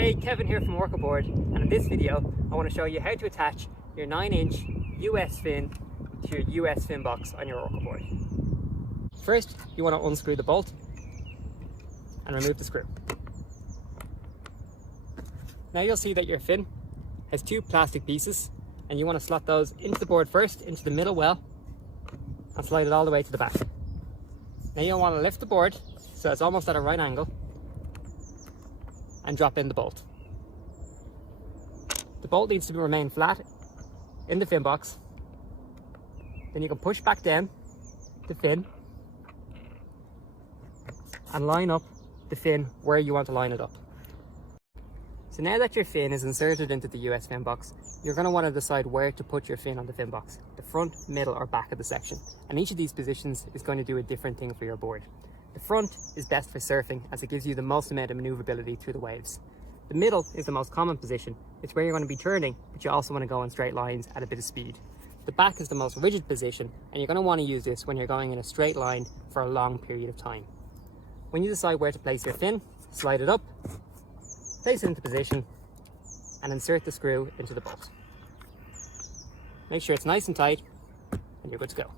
Hey, Kevin here from Orca Board, and in this video I want to show you how to attach your 9-inch US fin to your US fin box on your Orca Board. First, you want to unscrew the bolt and remove the screw. Now you'll see that your fin has two plastic pieces, and you want to slot those into the board first, into the middle well, and slide it all the way to the back. Now you'll want to lift the board so it's almost at a right angle and drop in the bolt. The bolt needs to remain flat in the fin box. Then you can push back down the fin and line up the fin where you want to line it up. So now that your fin is inserted into the US fin box, you're going to want to decide where to put your fin on the fin box, the front, middle or back of the section. And each of these positions is going to do a different thing for your board. The front is best for surfing as it gives you the most amount of maneuverability through the waves. The middle is the most common position. It's where you're going to be turning, but you also want to go in straight lines at a bit of speed. The back is the most rigid position, and you're going to want to use this when you're going in a straight line for a long period of time. When you decide where to place your fin, slide it up, place it into position, and insert the screw into the bolt. Make sure it's nice and tight, and you're good to go.